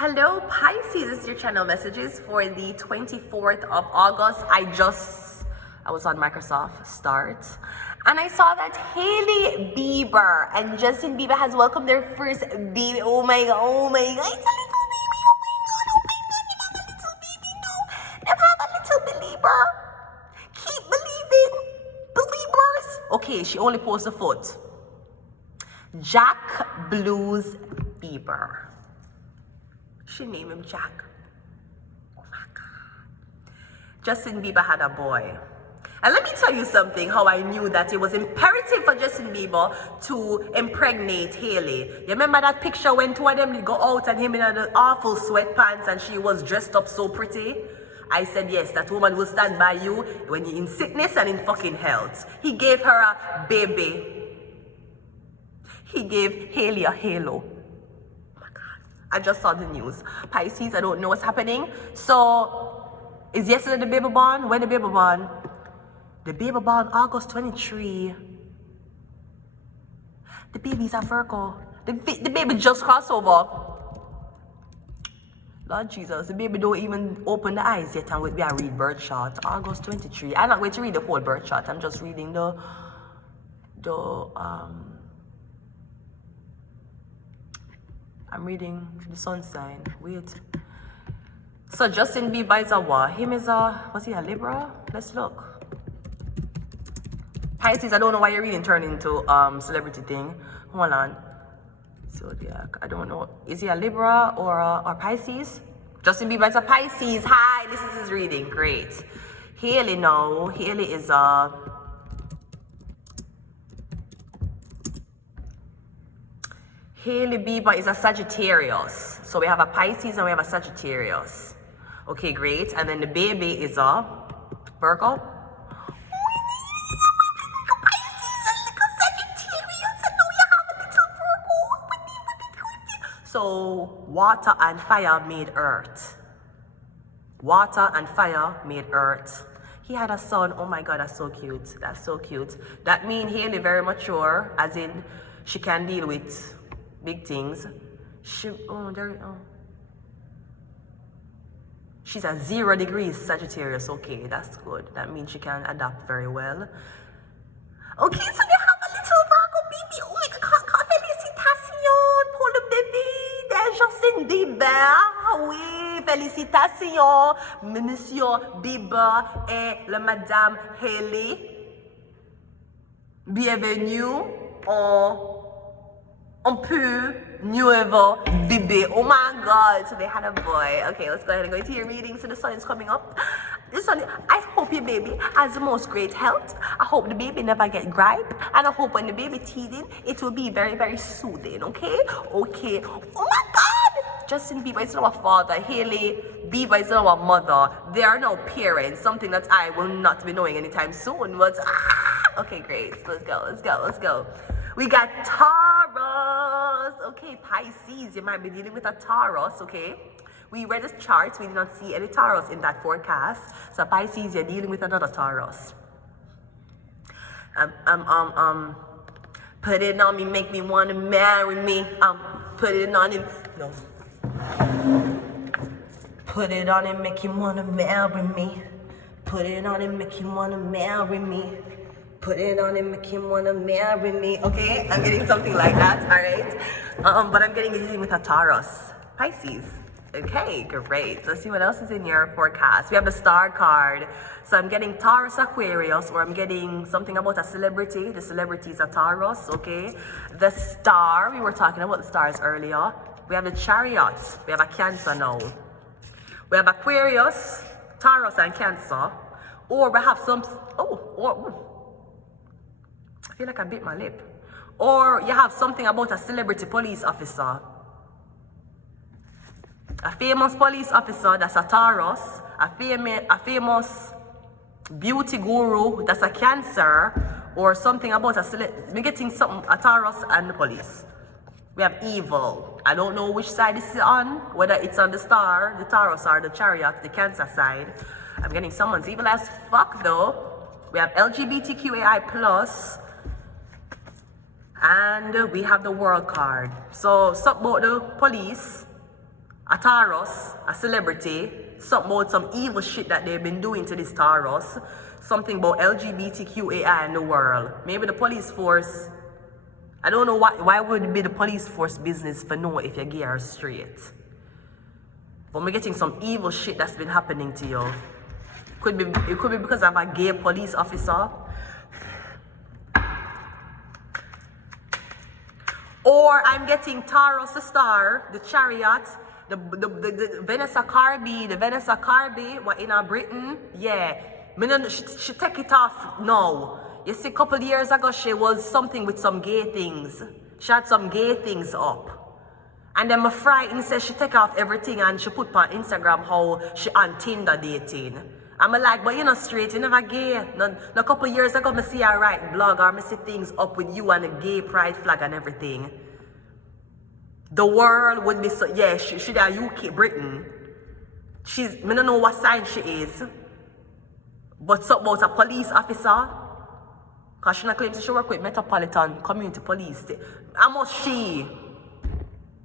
Hello Pisces, this is your channel messages for the 24th of August. I was on Microsoft Start and I saw that Hailey Bieber and Justin Bieber has welcomed their first baby. Oh my god, it's a little baby, oh my god, they have a little baby, no. They have a little believer. Keep believing, believers. Okay, she only posted a foot. Jack Blues Bieber. She named him Jack. Oh my God. Justin Bieber had a boy. And let me tell you something, how I knew that it was imperative for Justin Bieber to impregnate Hailey. You remember that picture when two of them did go out and him in the awful sweatpants and she was dressed up so pretty? I said, yes, that woman will stand by you when you're in sickness and in fucking health. He gave her a baby. He gave Hailey a halo. I just saw the news. Pisces, I don't know what's happening. So, is yesterday the baby born? When the baby born? The baby born August 23. The baby's a Virgo. The baby just crossed over. Lord Jesus, the baby don't even open the eyes yet and we read birth chart. August 23. I'm not going to read the whole birth chart. I'm just reading I'm reading the sun sign. Wait. So Justin Bieber is a what? Him is a, was he a Libra? Let's look. Pisces, I don't know why you're reading turned into celebrity thing. Hold on. Zodiac, I don't know. Is he a Libra or Pisces? Justin Bieber is a Pisces. Hi, this is his reading. Great. Hailey, no. Hailey is a... Hailey Bieber is a Sagittarius. So we have a Pisces and we have a Sagittarius. Okay, great. And then the baby is a Virgo. So water and fire made earth. Water and fire made earth. He had a son. Oh my God, that's so cute. That's so cute. That means Hailey very mature, as in she can deal with big things. She's a 0 degrees Sagittarius. Okay, that's good. That means she can adapt very well. Okay, so they have a little Virgo baby. Oh my God, félicitations pour le bébé de Justin Bieber. Oui, félicitations, Monsieur Bieber et la Madame Hailey. Bienvenue un peu nouveau bébé. Oh my God, so they had a boy. Okay, let's go ahead and go into your reading. So the sun is coming up. The sun, I hope your baby has the most great health. I hope the baby never get gripe. And I hope when the baby teething, it will be very, very soothing, okay? Okay. Oh my God! Justin Bieber is our father. Hailey Bieber is our mother. They are now parents, something that I will not be knowing anytime soon. But, okay, great. Let's go. We got Taurus. Okay, Pisces, you might be dealing with a Taurus, okay? We read the charts, we did not see any Taurus in that forecast. So Pisces, you're dealing with another Taurus. Put it on me, make me want to marry me. Put it on him. No. Put it on him, make him want to marry me. Put it on him, make him want to marry me. Put it on him, make him want to marry me. Okay, I'm getting something like that, all right? But I'm getting it with a Taurus. Pisces. Okay, great. Let's see what else is in your forecast. We have the star card. So I'm getting Taurus Aquarius, or I'm getting something about a celebrity. The celebrity is a Taurus, okay? The star, we were talking about the stars earlier. We have the Chariot. We have a Cancer now. We have Aquarius, Taurus, and Cancer. Or we have some, I feel like I bit my lip. Or you have something about a celebrity police officer. A famous police officer, that's a Taurus. A famous beauty guru, that's a Cancer. Or something about we're getting something, a Taurus and the police. We have evil. I don't know which side this is on, whether it's on the star, the Taurus, or the Chariot, the Cancer side. I'm getting someone's evil as fuck though. We have LGBTQAI+. And we have the world card. So, something about the police. a Taurus, a celebrity, something about some evil shit that they've been doing to this Taurus, something about LGBTQAI in the world. Maybe the police force, I don't know why would it be the police force business for know if you're gay or straight. But we're getting some evil shit that's been happening to you. It could be because of a gay police officer. Or I'm getting Taurus the star, the chariot, the Vanessa Carby, what in Britain, yeah. She take it off now. You see, a couple of years ago, she was something with some gay things. She had some gay things up. And then my frightened says she take off everything and she put on Instagram how she on Tinder dating. I'm like, but you're not straight, you're never gay. No couple of years ago, I see her write blog or I see things up with you and a gay pride flag and everything. The world would be so, yeah, she's a UK Britain. I don't know what sign she is. But something about a police officer. Because she not claims she work with Metropolitan Community Police. How much she?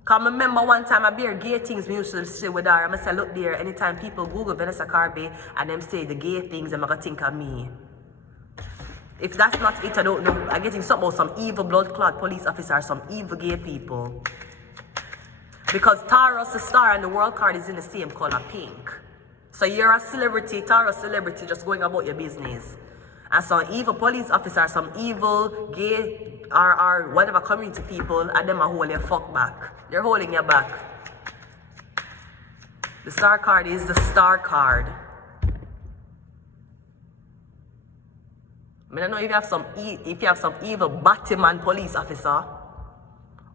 Because I remember one time I bear gay things we used to say with her. I say, look there, anytime people Google Vanessa Carby and them say the gay things, I'm going to think of me. If that's not it, I don't know. I'm getting something about some evil blood clot police officers, some evil gay people. Because Taurus the star and the world card is in the same color, pink. So you're a celebrity, Taurus celebrity, just going about your business. And some evil police officers, some evil gay or whatever community people, and them are holding your fuck back. They're holding your back. The star card is the star card. I don't know if you have some evil Batman police officer,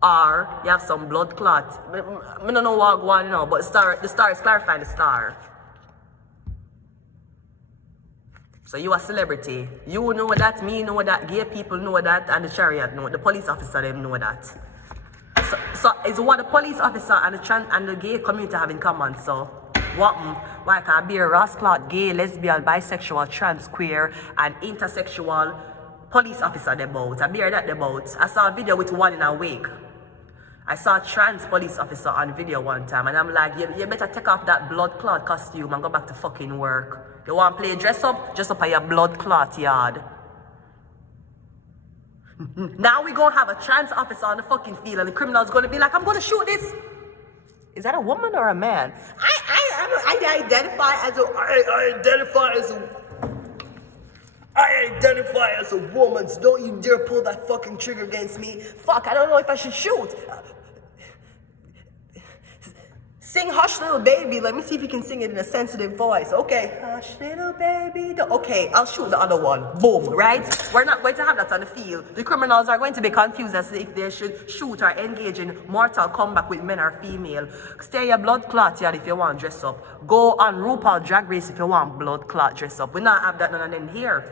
or you have some blood clot. I don't know what going on, you know, but the star is clarifying the star. So you a celebrity. You know that, me know that, gay people know that, and the chariot know, the police officer them know that. So it's what the police officer and the gay community have in common. So what why can I be a rascal, gay, lesbian, bisexual, trans, queer, and intersexual police officer them both. I bear that them both. I saw a video with one in a week. I saw a trans police officer on video one time, and I'm like, you better take off that blood clot costume and go back to fucking work. You want to play dress up at your blood clot yard. Now we gonna have a trans officer on the fucking field, and the criminal's gonna be like, I'm gonna shoot this. Is that a woman or a man? I identify as a woman, so don't you dare pull that fucking trigger against me. Fuck, I don't know if I should shoot. Sing Hush Little Baby. Let me see if you can sing it in a sensitive voice. Okay. Hush Little Baby. Okay, I'll shoot the other one. Boom, right? We're not going to have that on the field. The criminals are going to be confused as to if they should shoot or engage in mortal combat with men or female. Stay your blood clot yard if you want dress up. Go on RuPaul Drag Race if you want blood clot dress up. We not have that none of them here.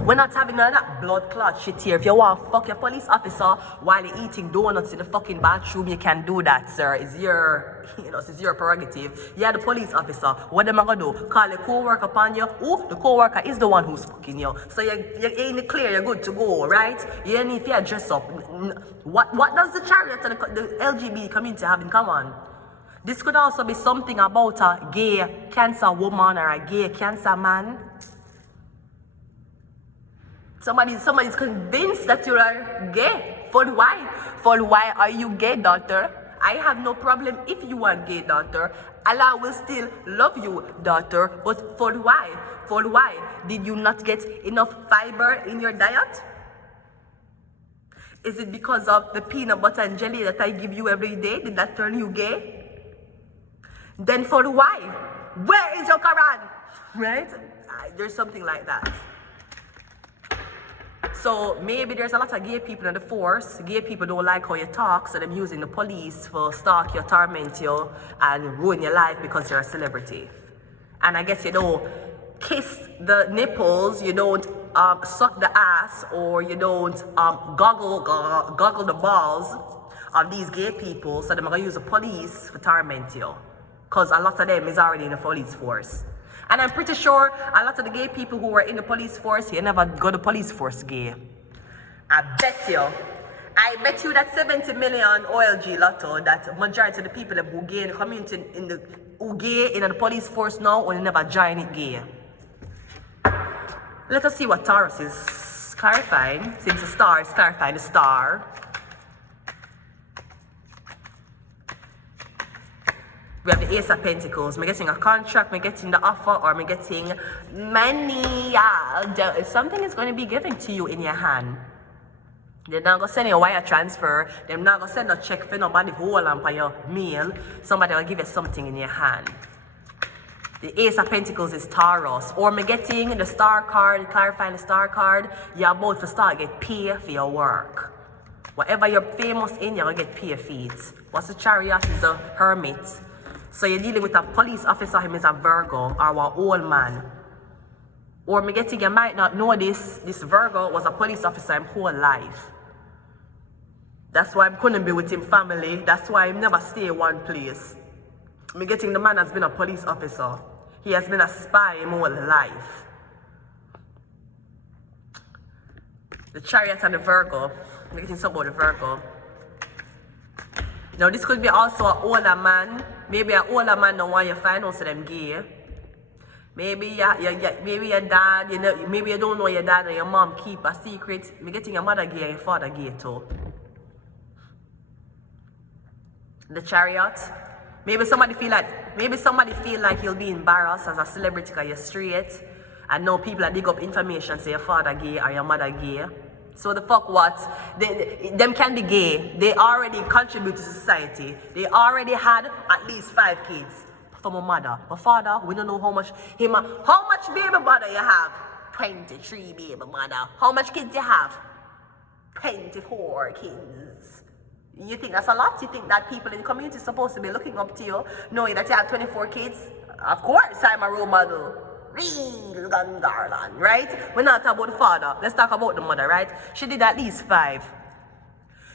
We're not having none of that blood clot shit here. If you want to fuck your police officer while you're eating donuts in the fucking bathroom, you can do that, sir. It's your prerogative. You're the police officer. What am I gonna do? Call a co-worker upon you? Oh, the co-worker is the one who's fucking you. So you're in the clear, you're good to go, right? You don't need to dress up. What does the chariot and the LGBT community have in common? This could also be something about a gay cancer woman or a gay cancer man. Somebody's convinced that you are gay. For why are you gay, daughter? I have no problem if you are gay, daughter. Allah will still love you, daughter. But for why? Did you not get enough fiber in your diet? Is it because of the peanut butter and jelly that I give you every day? Did that turn you gay? Then for why? Where is your Quran? Right? There's something like that. So maybe there's a lot of gay people in the force. Gay people don't like how you talk, so they're using the police for stalk you, torment you, and ruin your life because you're a celebrity. And I guess you don't kiss the nipples, you don't suck the ass, or you don't goggle the balls of these gay people, so they're going to use the police for torment you. Because a lot of them is already in the police force. And I'm pretty sure a lot of the gay people who were in the police force, you never go to police force gay. I I bet you that 70 million OLG lotto that majority of the people who gay in the community who gay in the police force now will never join it gay. Let us see what Taurus is clarifying. Since the star is clarifying the star. We have the Ace of Pentacles. I'm getting a contract, I'm getting the offer, or I'm getting money. Yeah, something is going to be given to you in your hand. They're not going to send you a wire transfer. They're not going to send a check for nobody who hold on for your mail. Somebody will give you something in your hand. The Ace of Pentacles is Taurus. Or I'm getting the star card, clarifying the star card. You're about to start get paid for your work. Whatever you're famous in, you're going to get paid for it. What's the Chariot is a hermit. So you're dealing with a police officer, him is a Virgo, or an old man. Or I'm getting, you might not know this Virgo was a police officer his whole life. That's why I couldn't be with him family. That's why I never stay in one place. I'm getting the man has been a police officer. He has been a spy in whole life. The Chariot and the Virgo. I'm getting something about the Virgo. Now this could be also an older man. Maybe an older man don't want you to find out them gay. Maybe maybe your dad, maybe you don't know your dad and your mom keep a secret. I'm getting your mother gay and your father gay too. The Chariot. Maybe somebody feel like you'll be embarrassed as a celebrity because you're straight. And now people that dig up information say your father gay or your mother gay. So the fuck what? Them can be gay. They already contribute to society. They already had at least 5 kids. For my mother. My father, we don't know how much baby mother you have? 23 baby mother. How much kids you have? 24 kids. You think that's a lot? You think that people in the community are supposed to be looking up to you, knowing that you have 24 kids? Of course, I'm a role model. Real gun garland, right? We're not talking about the father. Let's talk about the mother, right? She did at least 5.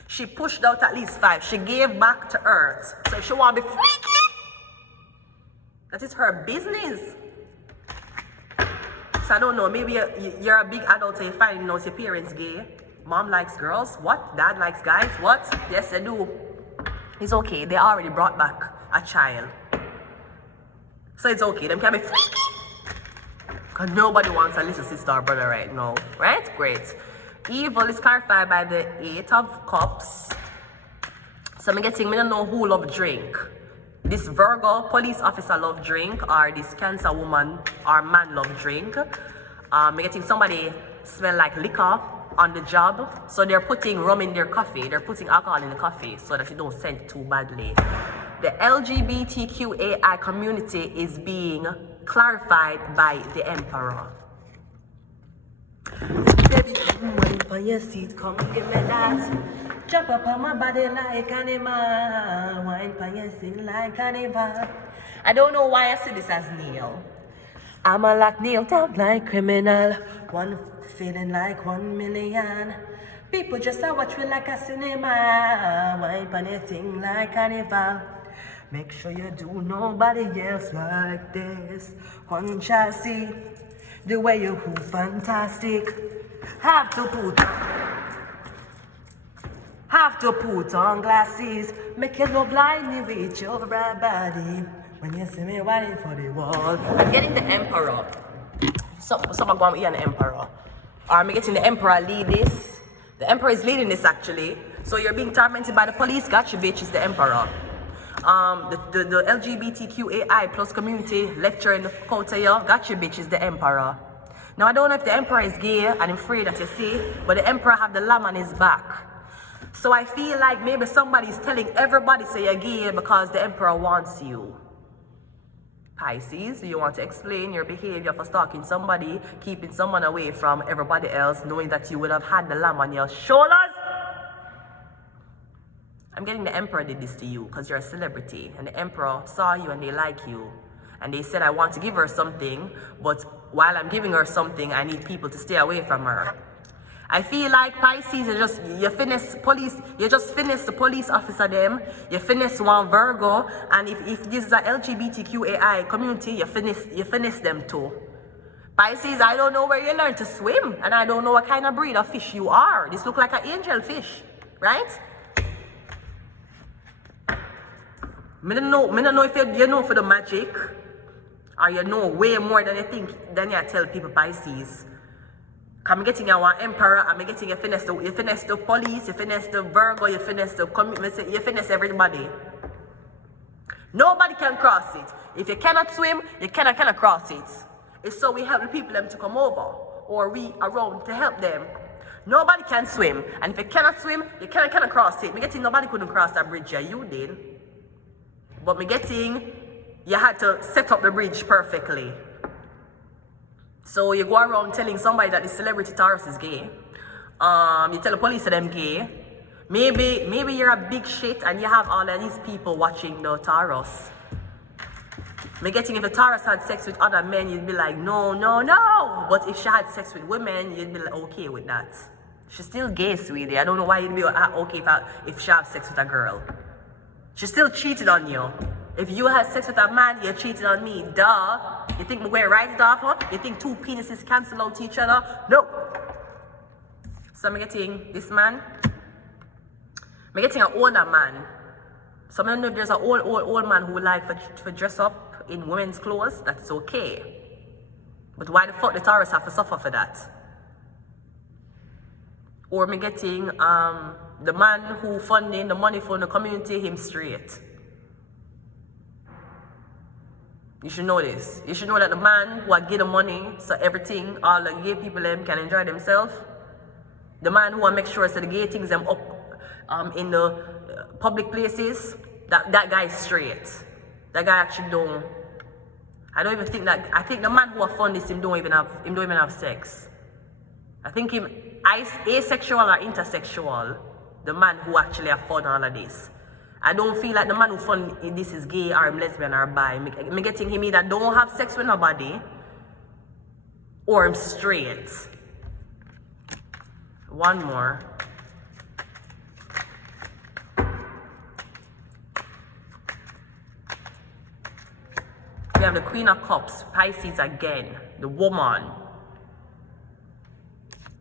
She pushed out at least 5. She gave back to earth. So if she want to be freaky, that is her business. So I don't know, maybe you're a big adult and you find out your parents gay. Mom likes girls. What? Dad likes guys. What? Yes, they do. It's okay. They already brought back a child. So it's okay. Them can be freaky. Because nobody wants a little sister or brother right now. Right? Great. Evil is clarified by the 8 of Cups. So I'm getting, I don't know who love drink. This Virgo police officer love drink, or this Cancer woman or man love drink. I'm getting somebody smell like liquor on the job, so they're putting rum in their coffee, they're putting alcohol in the coffee so that you don't scent too badly. The LGBTQAI community is being clarified by the Emperor. Baby, come wine for your seat, come give me that. Jump up on my body like animal, wine for your seat like carnival. I don't know why I see this as Neil. I'm a lock Neil down like criminal. One feeling like 1 million. People just watch me like a cinema. Wine for your thing like carnival. Make sure you do nobody else like this. One shall see the way you move fantastic. Have to put on glasses. Make you look blind with your bright body. When you see me waiting for the wall. I'm getting the Emperor. Someone going with an Emperor. Or I'm getting the Emperor lead this. The Emperor is leading this actually. So you're being tormented by the police. Gotcha, bitch, is the Emperor. The LGBTQAI plus community lecturing the quote you. Gotcha, bitch, is the Emperor. Now I don't know if the Emperor is gay, and I'm afraid that you see, but the Emperor have the lamb on his back. So I feel like maybe somebody's telling everybody say you're gay because the Emperor wants you. Pisces, do you want to explain your behavior for stalking somebody, keeping someone away from everybody else, knowing that you would have had the lamb on your shoulders? I'm getting the Emperor did this to you because you're a celebrity, and the Emperor saw you and they like you. And they said, I want to give her something, but while I'm giving her something, I need people to stay away from her. I feel like Pisces, you finesse the police officer them, you finesse one Virgo, and if this is a LGBTQAI community, you finesse them too. Pisces, I don't know where you learn to swim, and I don't know what kind of breed of fish you are. This look like an angel fish. right? Me don't know if you know for the magic, or you know way more than you think, than you tell people Pisces. Cause I'm getting our emperor, I'm getting you finesse the police, you finesse the Virgo, you finesse the commitment, you finesse everybody. Nobody can cross it. If you cannot swim, you cannot cross it. It's so we help the people them to come over, or we around to help them. Nobody can swim, and if you cannot swim, you cannot cross it. Me getting nobody couldn't cross that bridge, yeah, you did. But me getting, you had to set up the bridge perfectly. So you go around telling somebody that the celebrity Taurus is gay. You tell the police that them gay. Maybe you're a big shit and you have all of these people watching the Taurus. Me getting if the Taurus had sex with other men, you'd be like, no. But if she had sex with women, you'd be like, okay with that. She's still gay, sweetie. I don't know why you'd be okay if she had sex with a girl. She still cheated on you. If you had sex with a man, you cheated on me. Duh. You think we're going to write it off? Huh? You think two penises cancel out each other? No. So I'm getting this man. I'm getting an older man. So I don't know if there's an old man who would like to dress up in women's clothes. That's okay. But why the fuck the Taurus have to suffer for that? Or me getting the man who funding the money for the community, him straight. You should know this. You should know that the man who give the money so everything, all the gay people them can enjoy themselves. The man who make sure so the gay things them up in the public places, that guy is straight. That guy actually don't. I don't even think that. I think the man who fund this him don't even have sex. I think him asexual or intersexual. The man who actually have fun all of this. I don't feel like the man who fund this is gay or lesbian or bi. Me getting him either don't have sex with nobody or I'm straight. One more. We have the Queen of Cups, Pisces again, the woman.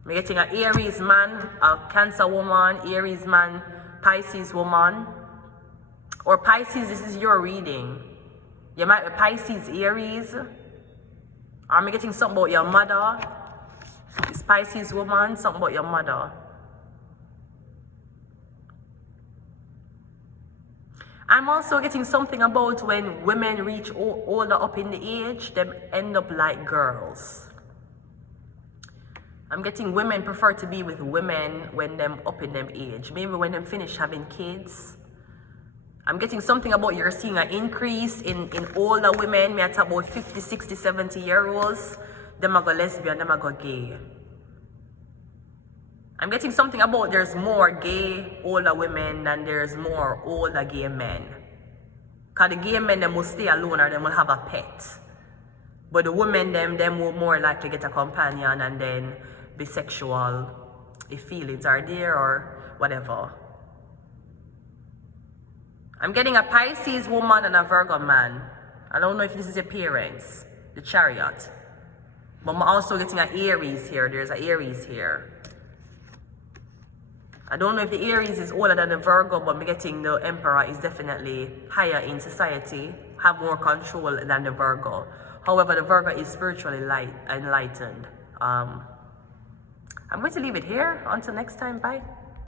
Me getting an Aries man, a Cancer woman, Aries man, Pisces woman. Or Pisces, this is your reading. You might be Pisces, Aries. Or me getting something about your mother. This Pisces woman, something about your mother. I'm also getting something about when women reach older up in the age, them end up like girls. I'm getting women prefer to be with women when them up in them age. Maybe when them finish having kids. I'm getting something about you're seeing an increase in older women. Me I talk about 50, 60, 70 year olds. Them are go lesbian, them are go gay. I'm getting something about there's more gay older women than there's more older gay men. Because the gay men, them will stay alone or them will have a pet. But the women, them will more likely get a companion and then be sexual if feelings are there or whatever. I'm getting a Pisces woman and a Virgo man. I don't know if this is your parents, the Chariot. But I'm also getting an Aries here. There's an Aries here. I don't know if the Aries is older than the Virgo, but I'm getting the Emperor is definitely higher in society, have more control than the Virgo. However, the Virgo is spiritually enlightened. I'm going to leave it here. Until next time, bye.